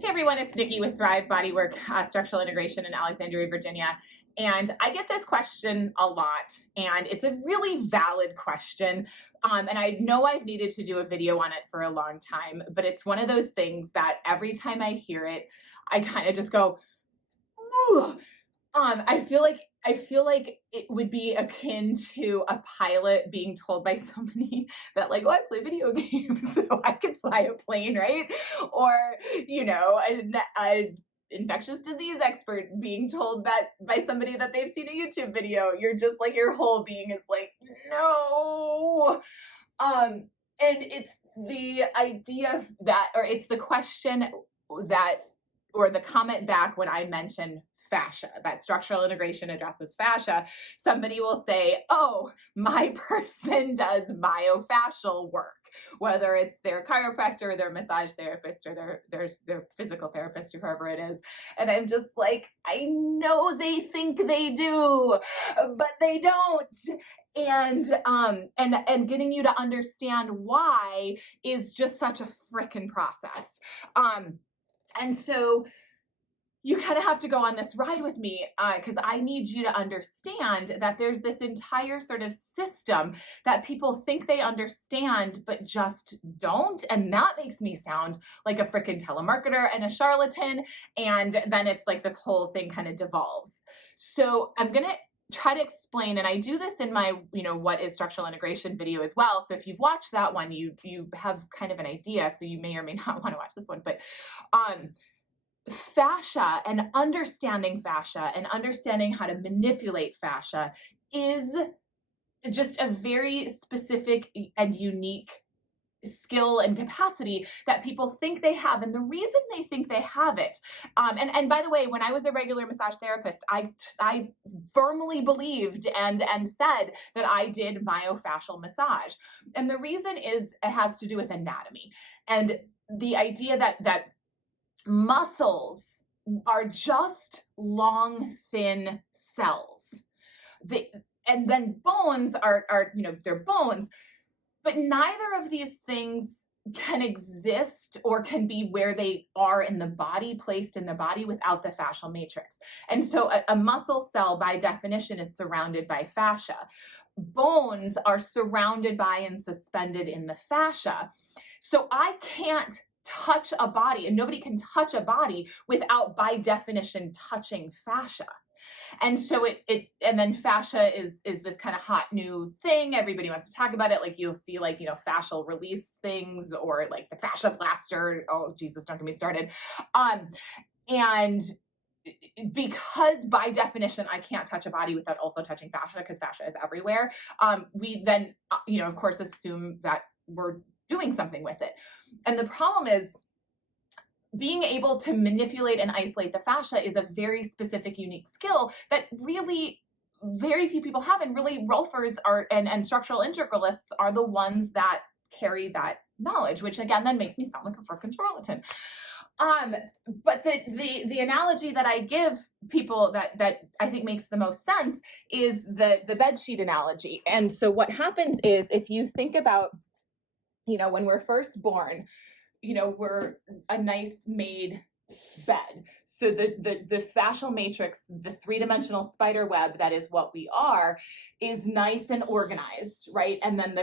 Hey everyone, it's Nikki with Thrive Bodywork Structural Integration in Alexandria, Virginia. And I get this question a lot, and it's a really valid question. And I know I've needed to do a video on it for a long time, but it's one of those things that every time I hear it, I kind of just go, ooh. I feel like it would be akin to a pilot being told by somebody that like, oh, I play video games, so I can fly a plane, right? Or an infectious disease expert being told that by somebody that they've seen a YouTube video. You're just like your whole being is like, no. And it's the idea that, or it's the question that, or the comment back when I mention fascia, that structural integration addresses fascia. Somebody will say, oh, my person does myofascial work, whether it's their chiropractor, their massage therapist, or their physical therapist, or whoever it is. And I'm just like, I know they think they do, but they don't. And getting you to understand why is just such a frickin' process. And so you kind of have to go on this ride with me because I need you to understand that there's this entire sort of system that people think they understand but just don't. And that makes me sound like a freaking telemarketer and a charlatan. And then it's like this whole thing kind of devolves. So I'm going to try to explain, and I do this in my, what is structural integration video as well. So if you've watched that one, you have kind of an idea. So you may or may not want to watch this one, but fascia and understanding how to manipulate fascia is just a very specific and unique skill and capacity that people think they have. And the reason they think they have it, and by the way, when I was a regular massage therapist, I firmly believed and said that I did myofascial massage. And the reason is it has to do with anatomy and the idea that muscles are just long, thin cells. And then bones are they're bones, but neither of these things can exist or can be where they are in the body, placed in the body without the fascial matrix. And so a muscle cell by definition is surrounded by fascia. Bones are surrounded by and suspended in the fascia. So I can't touch a body, and nobody can touch a body without by definition touching fascia. And so and then fascia is this kind of hot new thing. Everybody wants to talk about it. Like you'll see like, fascial release things or like the fascia blaster. Oh, Jesus, don't get me started. And because by definition, I can't touch a body without also touching fascia because fascia is everywhere. We then, of course, assume that we're doing something with it. And the problem is being able to manipulate and isolate the fascia is a very specific, unique skill that really very few people have. And really rolfers are, and structural integralists are the ones that carry that knowledge, which again, then makes me sound like a freaking charlatan. But the analogy that I give people that I think makes the most sense is the bed sheet analogy. And so what happens is if you think about, when we're first born, we're a nice made bed. So the fascial matrix, the three-dimensional spider web, that is what we are, is nice and organized, right? And then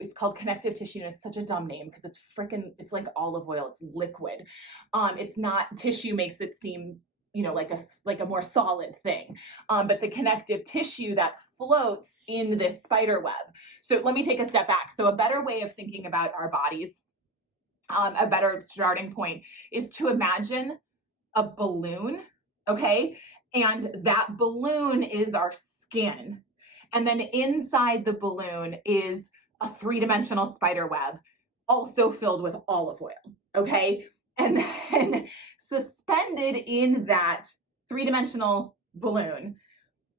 it's called connective tissue, and it's such a dumb name because it's like olive oil, it's liquid. It's not, tissue makes it seem like a more solid thing. But the connective tissue that floats in this spider web. So let me take a step back. So a better way of thinking about our bodies, a better starting point is to imagine a balloon, okay? And that balloon is our skin. And then inside the balloon is a three-dimensional spider web, also filled with olive oil, okay? And then suspended in that three-dimensional balloon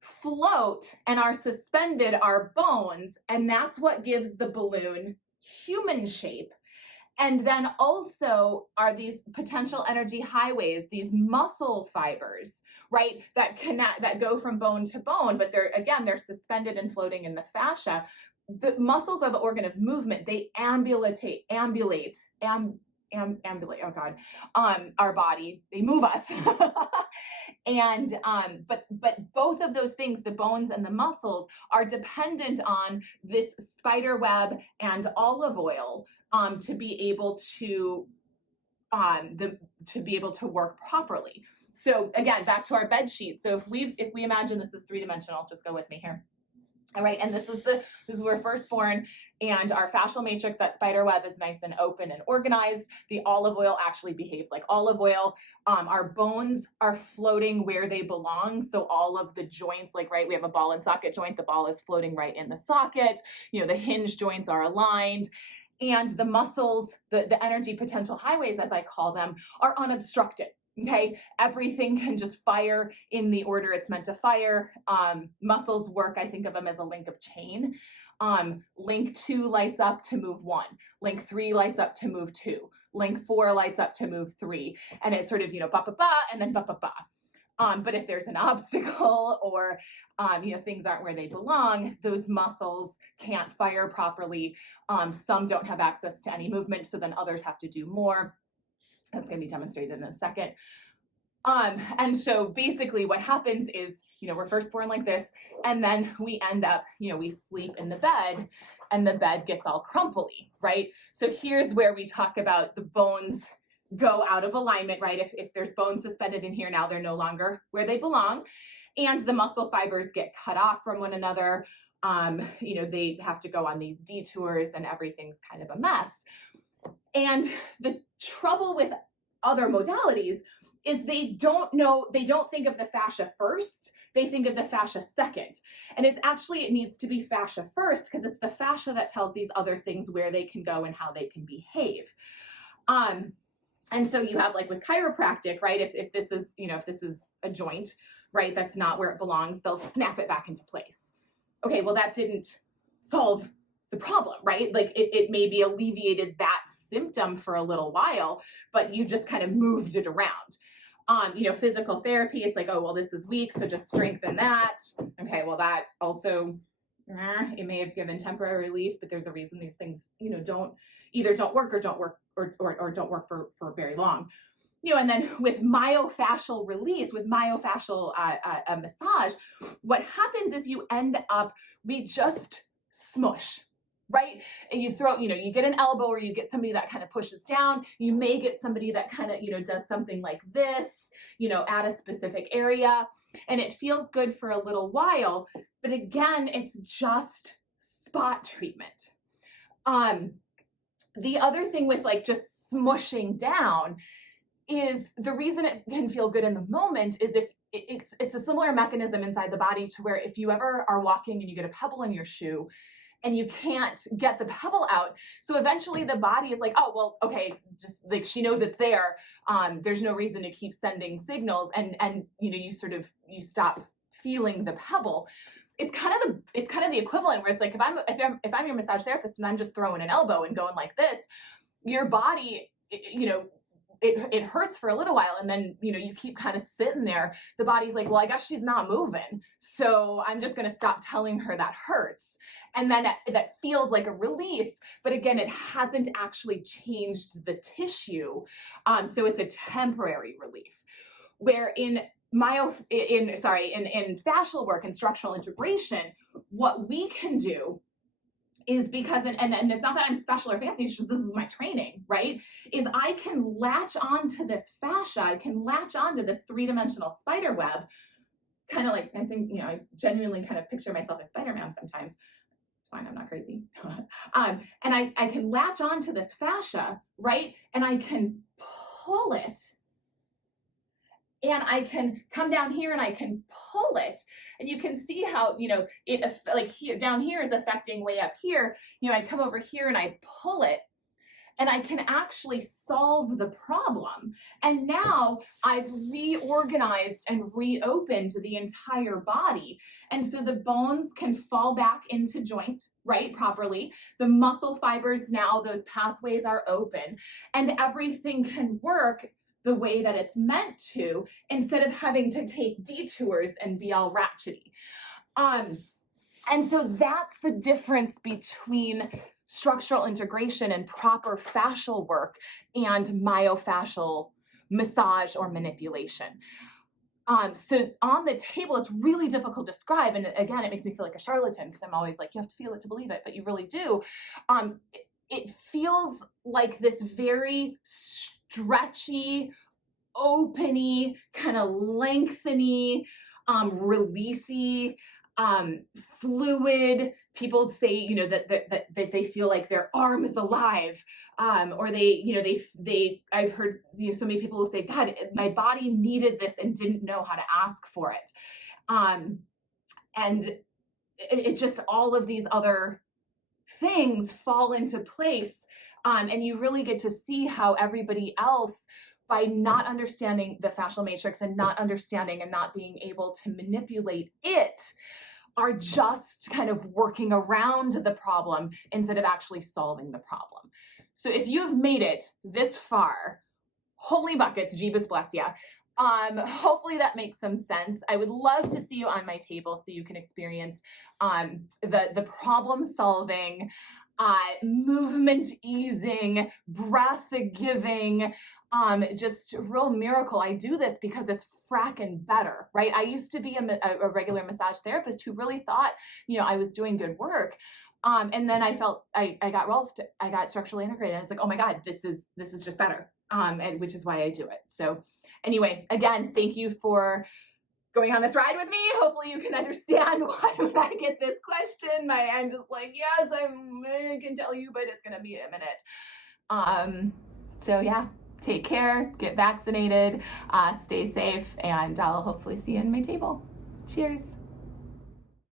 float and are suspended are bones, and that's what gives the balloon human shape. And then also are these potential energy highways, these muscle fibers, right, that connect, that go from bone to bone, but they're suspended and floating in the fascia. The muscles are the organ of movement. They ambulate ambulate, oh God, our body, they move us. And, but both of those things, the bones and the muscles, are dependent on this spider web and olive oil, to be able to, work properly. So again, back to our bed sheet. So if we imagine this is three-dimensional, just go with me here. All right, and this is we're first born, and our fascial matrix, that spider web, is nice and open and organized. The olive oil actually behaves like olive oil. Our bones are floating where they belong. So all of the joints, like, right, we have a ball and socket joint, the ball is floating right in the socket. You know, the hinge joints are aligned. And the muscles, the energy potential highways, as I call them, are unobstructed. Okay, everything can just fire in the order it's meant to fire. Muscles work, I think of them as a link of chain. Link 2 lights up to move 1. Link 3 lights up to move 2. Link 4 lights up to move 3. And it's sort of, you know, ba, ba, ba, and then ba, ba, ba. But if there's an obstacle, or, you know, things aren't where they belong, those muscles can't fire properly. Some don't have access to any movement, so then others have to do more. That's going to be demonstrated in a second. And so basically what happens is, you know, we're first born like this, and then we end up, you know, we sleep in the bed, and the bed gets all crumply, right? So here's where we talk about the bones go out of alignment, right? If there's bones suspended in here, now they're no longer where they belong, and the muscle fibers get cut off from one another. You know, they have to go on these detours, and everything's kind of a mess. And the trouble with other modalities is they don't think of the fascia first, they think of the fascia second. And it's actually, it needs to be fascia first, because it's the fascia that tells these other things where they can go and how they can behave. And so you have, like with chiropractic, right, if this is, you know, if this is a joint, right, that's not where it belongs, they'll snap it back into place. Okay, well, that didn't solve the problem, right? Like it maybe alleviated that symptom for a little while, but you just kind of moved it around. You know, physical therapy, it's like, oh, well, this is weak, so just strengthen that. Okay, well, that also, it may have given temporary relief, but there's a reason these things, you know, don't work or don't work for very long. You know, and then with myofascial release, with myofascial massage, what happens is we just smush, right? And you throw, you know, you get an elbow, or you get somebody that kind of pushes down. You may get somebody that kind of, you know, does something like this, you know, at a specific area, and it feels good for a little while. But again, it's just spot treatment. The other thing with like just smushing down is the reason it can feel good in the moment is if it's a similar mechanism inside the body to where if you ever are walking and you get a pebble in your shoe and you can't get the pebble out, so eventually the body is like, oh, well, okay, just like she knows it's there. There's no reason to keep sending signals, and you know, you stop feeling the pebble. It's kind of the equivalent where it's like if I'm your massage therapist and I'm just throwing an elbow and going like this, your body, you know, it hurts for a little while, and then, you know, you keep kind of sitting there. The body's like, well, I guess she's not moving, so I'm just going to stop telling her that hurts. And then that feels like a release, but again, it hasn't actually changed the tissue. So it's a temporary relief. Where in fascial work and structural integration, what we can do is, because, and it's not that I'm special or fancy, it's just this is my training, right? Is I can latch onto this fascia, I can latch onto this three-dimensional spider web, kind of like, I think, you know, I genuinely kind of picture myself as Spider-Man sometimes. It's fine, I'm not crazy. And I can latch onto this fascia, right? And I can pull it, and I can come down here and I can pull it, and you can see how, you know, it like here down here is affecting way up here. You know, I come over here and I pull it, and I can actually solve the problem. And now I've reorganized and reopened the entire body. And so the bones can fall back into joint, right, properly. The muscle fibers, now those pathways are open, and everything can work the way that it's meant to, instead of having to take detours and be all ratchety. And so that's the difference between structural integration and proper fascial work and myofascial massage or manipulation. So on the table, it's really difficult to describe. And again, it makes me feel like a charlatan because I'm always like, you have to feel it to believe it, but you really do. It feels like this very stretchy, openy, kind of lengtheny, releasey, fluid. People say, you know, that they feel like their arm is alive, or they, you know, I've heard, you know, so many people will say, God, my body needed this and didn't know how to ask for it. And it just, all of these other things fall into place. And you really get to see how everybody else, by not understanding the fascial matrix and not understanding and not being able to manipulate it, are just kind of working around the problem instead of actually solving the problem. So if you've made it this far, holy buckets, Jeebus bless ya. Hopefully that makes some sense. I would love to see you on my table so you can experience the problem solving, movement easing, breath giving, just real miracle. I do this because it's fracking better, right? I used to be a regular massage therapist who really thought, you know, I was doing good work. And then I felt I got structurally integrated. I was like, oh my God, this is just better. And which is why I do it. So anyway, again, thank you for going on this ride with me. Hopefully you can understand why when I get this question, I'm just like, yes, I can tell you, but it's going to be a minute. So yeah, take care, get vaccinated, stay safe, and I'll hopefully see you on my table. Cheers.